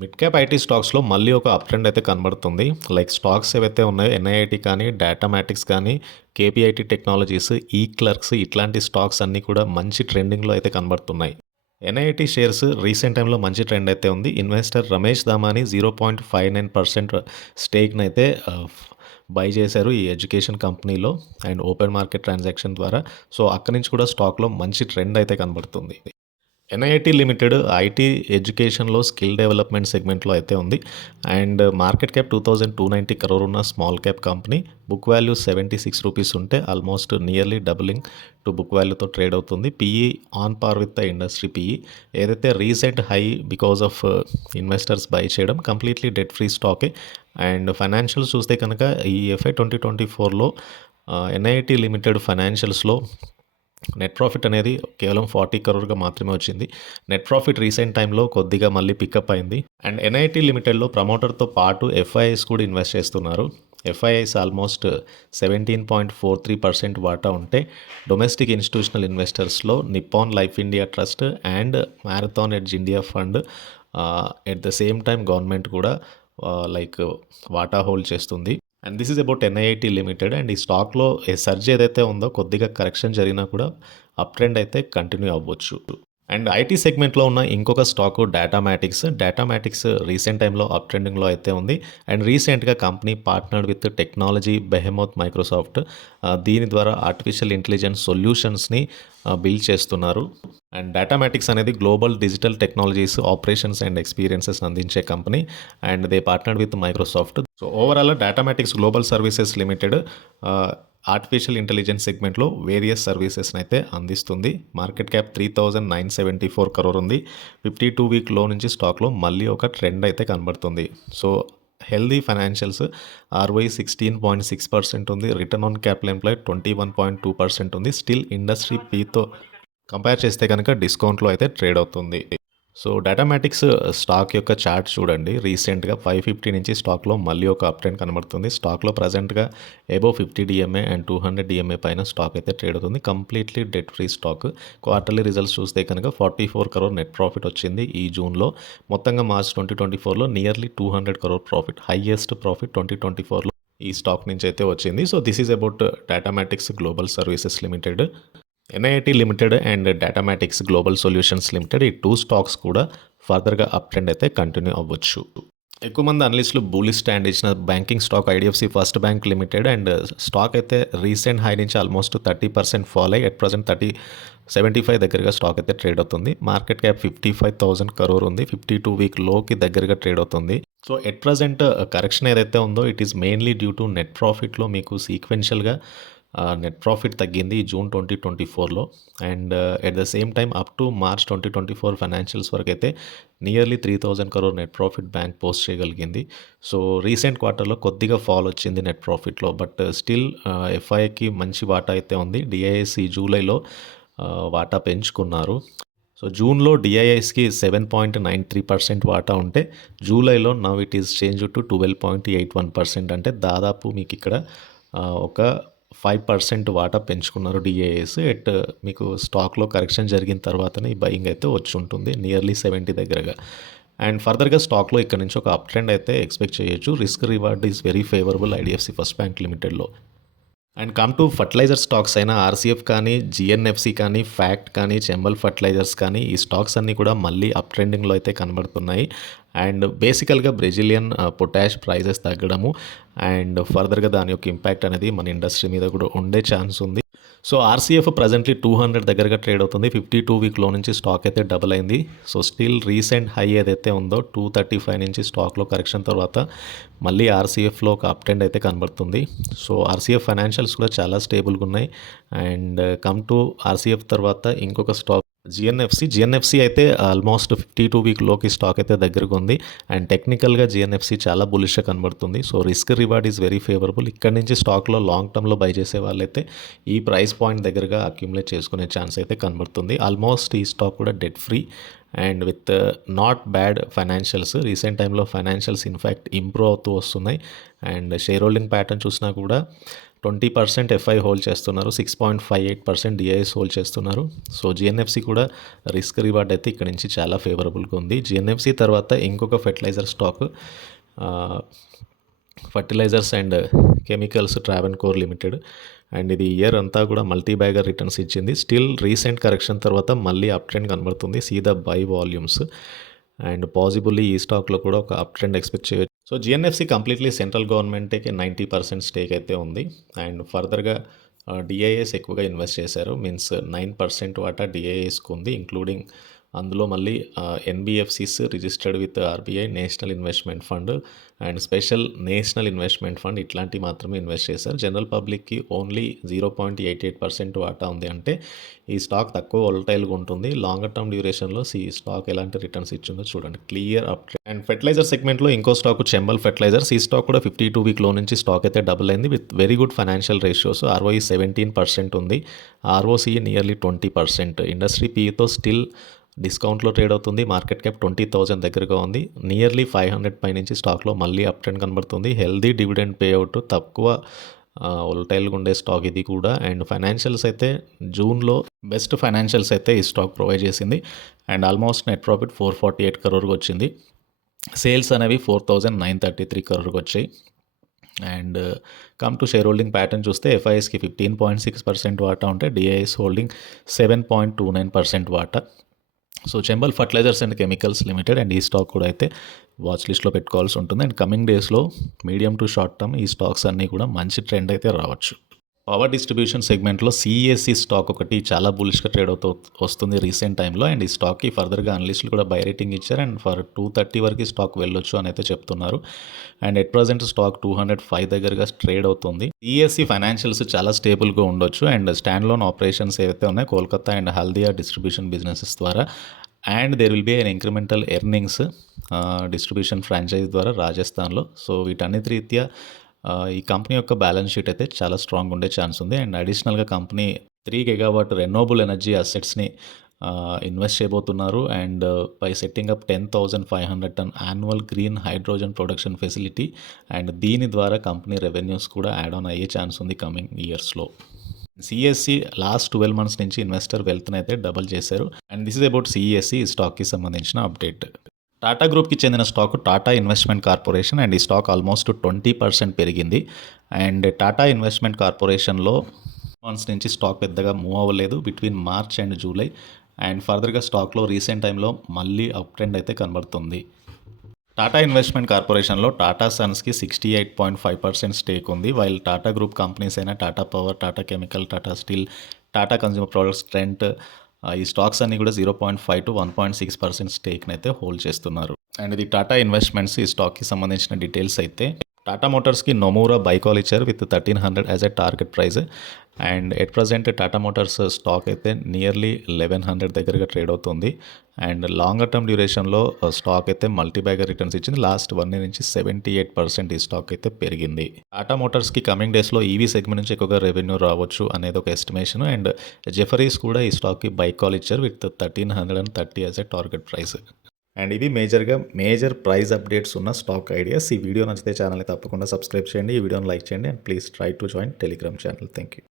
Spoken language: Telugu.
మిడ్ క్యాప్ ఐటీ స్టాక్స్లో మళ్ళీ ఒక అప్ ట్రెండ్ అయితే కనబడుతుంది. లైక్ స్టాక్స్ ఏవైతే ఉన్నాయో ఎన్ఐఐటీ కానీ, డేటామాటిక్స్ కానీ, కేపీఐటీ టెక్నాలజీస్, ఈ క్లర్క్స్ ఇట్లాంటి స్టాక్స్ అన్నీ కూడా మంచి ట్రెండింగ్లో అయితే కనబడుతున్నాయి. ఎన్ఐఐటీ షేర్స్ రీసెంట్ టైంలో మంచి ట్రెండ్ అయితే ఉంది. ఇన్వెస్టర్ రమేష్ దామాని 0.59% స్టేక్ని అయితే బై చేశారు ఈ ఎడ్యుకేషన్ కంపెనీలో అండ్ ఓపెన్ మార్కెట్ ట్రాన్సాక్షన్ ద్వారా. సో అక్కడి నుంచి కూడా స్టాక్లో మంచి ట్రెండ్ అయితే కనబడుతుంది. ఎన్ఐఐటీ లిమిటెడ్ ఐటీ ఎడ్యుకేషన్లో స్కిల్ డెవలప్మెంట్ సెగ్మెంట్లో అయితే ఉంది అండ్ మార్కెట్ క్యాప్ 2290 crore ఉన్న small cap company. Book value 76 rupees ఉంటే almost nearly doubling to book వాల్యూతో ట్రేడ్ అవుతుంది. PE on par with the industry PE. ఏదైతే recent high because of investors buy చేయడం, కంప్లీట్లీ డెట్ ఫ్రీ స్టాకే. అండ్ ఫైనాన్షియల్స్ చూస్తే కనుక ఈ FY 2024లో ఎన్ఐఐటీ లిమిటెడ్ ఫైనాన్షియల్స్లో నెట్ ప్రాఫిట్ అనేది కేవలం 40 crore మాత్రమే వచ్చింది. నెట్ ప్రాఫిట్ రీసెంట్ టైంలో కొద్దిగా మళ్ళీ పికప్ అయింది. అండ్ ఎన్ఐఐటీ లిమిటెడ్లో ప్రమోటర్తో పాటు ఎఫ్ఐఐస్ కూడా ఇన్వెస్ట్ చేస్తున్నారు. ఎఫ్ఐఐస్ ఆల్మోస్ట్ 17.43% వాటా ఉంటే, డొమెస్టిక్ ఇన్స్టిట్యూషనల్ ఇన్వెస్టర్స్లో Nippon Life India Trust and Marathon Edge India Fund, at the same time government కూడా లైక్ వాటా హోల్డ్ చేస్తుంది. And this is about NIIT limited. And ఈ స్టాక్లో సర్జ్ ఏదైతే ఉందో కొద్దిగా కరెక్షన్ జరిగినా కూడా అప్ ట్రెండ్ అయితే కంటిన్యూ అవ్వచ్చు. అండ్ ఐటీ సెగ్మెంట్లో ఉన్న ఇంకొక స్టాకు డేటామాటిక్స్ రీసెంట్ టైంలో అప్ ట్రెండింగ్లో అయితే ఉంది. అండ్ రీసెంట్గా company partnered with technology behemoth Microsoft. దీని ద్వారా ఆర్టిఫిషియల్ ఇంటెలిజెన్స్ సొల్యూషన్స్ని బిల్డ్ చేస్తున్నారు. అండ్ డేటామాటిక్స్ అనేది global digital technologies, operations and experiences అందించే company and they partnered with Microsoft. So overall Datamatics Global Services Limited artificial intelligence సెగ్మెంట్లో వేరియస్ సర్వీసెస్ని అయితే అందిస్తుంది. మార్కెట్ క్యాప్ 3974 crore ఉంది. 52 week లో నుంచి స్టాక్లో మళ్ళీ ఒక ట్రెండ్ అయితే కనబడుతుంది. సో హెల్దీ ఫైనాన్షియల్స్, ROI 16.6% ఉంది. రిటర్న్ ఆన్ క్యాపిటల్ ఎంప్లాయ్డ్ 21.2% ఉంది. స్టిల్ ఇండస్ట్రీ పీతో కంపేర్ చేస్తే కనుక డిస్కౌంట్లో అయితే ట్రేడ్ అవుతుంది. సో డేటామాటిక్స్ స్టాక్ యొక్క చార్ట్ చూడండి. రీసెంట్గా 550 నుంచి స్టాక్లో మళ్ళీ ఒక అప్ ట్రెండ్ కనబడుతుంది. స్టాక్లో ప్రజెంట్గా అబోవ్ 50 DMA అండ్ 200 DMA పైన స్టాక్ అయితే ట్రేడ్ అవుతుంది. Completely debt free stock. Quarterly results చూస్తే కనుక 44 crore నెట్ ప్రాఫిట్ వచ్చింది ఈ జూన్లో. మొత్తంగా మార్చ్ 2024లో nearly 200 crore profit, highest profit 2024లో ఈ స్టాక్ నుంచి అయితే వచ్చింది. So this is about Datamatics Global Services Limited. NIIT limited and Datamatics Global Solutions limited, ఈ 2 స్టాక్స్ కూడా ఫర్దర్గా అప్ ట్రెండ్ అయితే కంటిన్యూ అవ్వచ్చు. ఎక్కువ మంది అనలిస్టులు బులిష్ స్టాండ్ ఇచ్చిన banking stock IDFC first bank limited. And stock అయితే రీసెంట్ హై నుంచి ఆల్మోస్ట్ 30% ఫాల్ అయ్యి ఎట్ ప్రజెంట్ 75 దగ్గరగా స్టాక్ అయితే ట్రేడ్ అవుతుంది. మార్కెట్ క్యాప్ 55,000 crore ఉంది. 52 week లోకి దగ్గరగా ట్రేడ్ అవుతుంది. సో ఎట్ ప్రజెంట్ కరెక్షన్ ఏదైతే ఉందో it is mainly due to net ప్రాఫిట్లో మీకు సీక్వెన్షియల్గా నెట్ ప్రాఫిట్ తగ్గింది ఈ జూన్ 2024లో. And at the same time up to March 2024 financials వరకు అయితే nearly 3,000 crore net profit bank post చేయగలిగింది. సో రీసెంట్ క్వార్టర్లో కొద్దిగా ఫాల్ వచ్చింది నెట్ ప్రాఫిట్లో, బట్ స్టిల్ ఎఫ్ఐకి మంచి వాటా అయితే ఉంది. DISC జూలైలో వాటా పెంచుకున్నారు. సో జూన్లో DISకి 7.93% వాటా ఉంటే జూలైలో now it is change to 12.81%. అంటే దాదాపు మీకు ఇక్కడ ఒక 5% వాటా పెంచుకున్నారు DIS. మీకు స్టాక్లో కరెక్షన్ జరిగిన తర్వాతనే ఈ బయింగ్ అయితే వచ్చి ఉంటుంది నియర్లీ 70 దగ్గరగా. అండ్ ఫర్దర్గా స్టాక్లో ఇక్కడ నుంచి ఒక అప్ ట్రెండ్ అయితే ఎక్స్పెక్ట్ చేయొచ్చు. Risk reward is very favourable IDFC first bank లిమిటెడ్లో. And come to fertiliser stocks అయిన RCF కానీ, GNFC కానీ, ఫ్యాక్ట్ కానీ, చెంబల్ ఫర్టిలైజర్స్ కానీ, ఈ స్టాక్స్ అన్నీ కూడా మళ్ళీ అప్ ట్రెండింగ్లో అయితే కనబడుతున్నాయి. అండ్ బేసికల్గా బ్రెజిలియన్ పొటాష్ ప్రైజెస్ తగ్గడము అండ్ ఫర్దర్గా దాని యొక్క ఇంపాక్ట్ అనేది మన ఇండస్ట్రీ మీద కూడా ఉండే ఛాన్స్ ఉంది. సో RCF ప్రజెంట్లీ 200 దగ్గరగా ట్రేడ్ అవుతుంది. 52 week లో నుంచి స్టాక్ అయితే డబుల్ అయింది. సో స్టిల్ రీసెంట్ హై ఏదైతే ఉందో 235 నుంచి స్టాక్లో కరెక్షన్ తర్వాత మళ్ళీ RCFలో ఒక అప్ ట్రెండ్ అయితే కనబడుతుంది. సో RCF ఫైనాన్షియల్స్ కూడా చాలా స్టేబుల్గా ఉన్నాయి. అండ్ కమ్ టు RCF తర్వాత ఇంకొక స్టాక్ GNFC అయితే ఆల్మోస్ట్ 52 week లోకి స్టాక్ అయితే దగ్గరగా ఉంది. అండ్ టెక్నికల్గా GNFC చాలా బులిష్గా కనబడుతుంది. So risk reward is very favourable. ఇక్కడ నుంచి స్టాక్లో లాంగ్ టర్మ్లో బై చేసే వాళ్ళైతే ఈ ప్రైస్ పాయింట్ దగ్గరగా అక్యుములేట్ చేసుకునే ఛాన్స్ అయితే కనబడుతుంది. ఆల్మోస్ట్ ఈ స్టాక్ కూడా debt free and with not bad financials. Recent టైంలో ఫైనాన్షియల్స్ ఇన్ఫ్యాక్ట్ ఇంప్రూవ్ అవుతూ వస్తున్నాయి. అండ్ షేర్ హోల్డింగ్ ప్యాటర్న్ చూసినా కూడా 20% ఎఫ్ఐ హోల్డ్ చేస్తున్నారు. 6.58% డిఐఎస్ హోల్డ్ చేస్తున్నారు. సో జిఎన్ఎఫ్సి కూడా రిస్క్ రివార్డ్ అయితే ఇక్కడ నుంచి చాలా ఫేవరబుల్గా ఉంది. జిఎన్ఎఫ్సి తర్వాత ఇంకొక fertiliser stock fertilisers and chemicals Travancore limited. And ఇది ఇయర్ అంతా కూడా మల్టీ బ్యాగర్ రిటర్న్స్ ఇచ్చింది. స్టిల్ రీసెంట్ కరెక్షన్ తర్వాత మళ్ళీ అప్ ట్రెండ్ కనబడుతుంది. See the buy volumes and possibly ఈ స్టాక్లో కూడా ఒక అప్ ట్రెండ్ ఎక్స్పెక్ట్ చేయొచ్చు. సో జిఎన్ఎఫ్సి కంప్లీట్లీ సెంట్రల్ గవర్నమెంట్కి 90% స్టేక్ అయితే ఉంది. అండ్ ఫర్దర్గా డిఐఎస్ ఎక్కువగా ఇన్వెస్ట్ చేశారు. మీన్స్ 9% వాటా డిఐఎస్కి ఉంది, ఇంక్లూడింగ్ అందులో మళ్ళీ NBFCs registered with RBI, national investment fund and special national investment fund ఇట్లాంటివి మాత్రమే ఇన్వెస్ట్ చేశారు. జనరల్ పబ్లిక్కి ఓన్లీ 0.88% వాటా ఉంది. అంటే ఈ స్టాక్ తక్కువ వోలటైల్గా ఉంటుంది. లాంగర్ టర్మ్ డ్యూరేషన్లో ఈ స్టాక్ ఎలాంటి రిటర్న్స్ ఇచ్చిందో చూడండి, క్లియర్ అప్. అండ్ ఫెర్టిలైజర్ సెగ్మెంట్లో ఇంకో స్టాక్ చంబల్ ఫెర్టిలైజర్స్. ఈ స్టాక్ కూడా 52 వీక్ లో నుంచి స్టాక్ అయితే డబుల్ అయింది with very good financial ratios. ROE 17% ఉంది, ఆర్ఓసిఈ నియర్లీ 20%. ఇండస్ట్రీ పీఈతో స్టిల్ డిస్కౌంట్లో ట్రేడ్ అవుతుంది. మార్కెట్ క్యాప్ 20,000 దగ్గరగా ఉంది. నియర్లీ 500 పై నుంచి స్టాక్లో మళ్ళీ అప్ ట్రెండ్ కనబడుతుంది. హెల్దీ డివిడెండ్ పేఅవుట్, తక్కువ వోలటైల్గా ఉండే స్టాక్ ఇది కూడా. అండ్ ఫైనాన్షియల్స్ అయితే జూన్లో బెస్ట్ ఫైనాన్షియల్స్ అయితే ఈ స్టాక్ ప్రొవైడ్ చేసింది. And almost net profit 448 crore వచ్చింది. సేల్స్ అనేవి 4,933 crore వచ్చాయి. And come to share holding pattern చూస్తే ఎఫ్ఐఎస్కి 15.6% వాటా ఉంటే డిఐఎస్ హోల్డింగ్ 7.29% వాటా. So Chambal fertilisers and chemicals limited and ఈ స్టాక్ కూడా అయితే వాచ్ లిస్ట్లో పెట్టుకోవాల్సి ఉంటుంది. అండ్ కమింగ్ డేస్లో మీడియం టు షార్ట్ టర్మ్ ఈ స్టాక్స్ అన్నీ కూడా మంచి ట్రెండ్ అయితే రావచ్చు. పవర్ డిస్ట్రిబ్యూషన్ సెగ్మెంట్లో సిఎస్సి స్టాక్ ఒకటి చాలా బులిష్గా ట్రేడ్ అవుతూ వస్తుంది రీసెంట్ టైంలో. అండ్ ఈ స్టాక్కి ఫర్దర్గా అనలిస్టులు కూడా బై రేటింగ్ ఇచ్చారు. అండ్ ఫర్ 230 వరకు స్టాక్ వెళ్ళొచ్చు అని అయితే చెప్తున్నారు. అండ్ ఎట్ ప్రజెంట్ స్టాక్ 205 దగ్గరగా ట్రేడ్ అవుతుంది. సిఎస్సి ఫైనాన్షియల్స్ చాలా స్టేబుల్గా ఉండొచ్చు. అండ్ స్టాండ్ లోన్ ఆపరేషన్స్ ఏవైతే ఉన్నాయో Kolkata and Haldia distribution businesses ద్వారా, and there will be an incremental earnings distribution franchise ద్వారా రాజస్థాన్లో. సో వీటన్నిటి రీత్యా ఈ కంపెనీ యొక్క బ్యాలెన్స్ షీట్ అయితే చాలా స్ట్రాంగ్ ఉండే ఛాన్స్ ఉంది. అండ్ అడిషనల్గా కంపెనీ 3 GW రెన్యూవబుల్ ఎనర్జీ అసెట్స్ని ఇన్వెస్ట్ చేయబోతున్నారు. And by setting up 10,500 ton annual green hydrogen production facility. And దీని ద్వారా కంపెనీ రెవెన్యూస్ కూడా యాడ్ ఆన్ అయ్యే ఛాన్స్ ఉంది కమింగ్ ఇయర్స్లో. సిఎస్సి లాస్ట్ 12 months నుంచి ఇన్వెస్టర్ వెల్త్ని అయితే డబల్ చేశారు. And this is about CSC స్టాక్కి సంబంధించిన అప్డేట్. టాటా గ్రూప్కి చెందిన stock Tata investment corporation. And ఈ స్టాక్ ఆల్మోస్ట్ 20% పెరిగింది. అండ్ టాటా ఇన్వెస్ట్మెంట్ కార్పొరేషన్లో మంత్స్ నుంచి స్టాక్ పెద్దగా మూవ్ అవ్వలేదు between March and July. And ఫర్దర్గా స్టాక్లో రీసెంట్ టైంలో మళ్ళీ అప్ ట్రెండ్ అయితే కనబడుతుంది. టాటా ఇన్వెస్ట్మెంట్ కార్పొరేషన్లో టాటా సన్స్కి 68.5% స్టేక్ ఉంది. వైల్ టాటా గ్రూప్ కంపెనీస్ అయిన Tata power, Tata chemical, Tata steel, Tata consumer products, Trent ఈ స్టాక్స్ అన్నీ కూడా 0.5 to 1.6% స్టేక్ని అయితే హోల్డ్ చేస్తున్నారు. అండ్ ఇది టాటా ఇన్వెస్ట్మెంట్స్. ఈ స్టాక్కి సంబంధించిన డీటెయిల్స్ అయితే టాటా మోటార్స్కి నొమూరా బైకాల్ ఇచ్చారు with 1,300 as a target price. And at present Tata Motors stock అయితే నియర్లీ 1,100 దగ్గరగా ట్రేడ్ అవుతుంది. అండ్ లాంగర్ టర్మ్ డ్యూరేషన్లో స్టాక్ అయితే మల్టీ బ్యాగర్ రిటర్న్స్ ఇచ్చింది. లాస్ట్ 1 year నుంచి 78% ఈ స్టాక్ అయితే పెరిగింది. టాటా మోటార్స్కి కమింగ్ డేస్లో ఈవీ సెగ్మెంట్ నుంచి ఎక్కువగా రెవెన్యూ రావచ్చు అనేది ఒక ఎస్టిమేషన్. అండ్ జెఫరీస్ కూడా ఈ స్టాక్కి బైకాల్ ఇచ్చారు with 1,330 as a target price. And ఇవి మేజర్ ప్రైస్ అప్డేట్స్ ఉన్న స్టాక్ ఐడియాస్. ఈ వీడియో నచ్చితే ఛానల్ని తప్పకుండా సబ్స్క్రైబ్ చేయండి, ఈ వీడియోని లైక్ చేయండి. And please try to join Telegram channel. Thank you.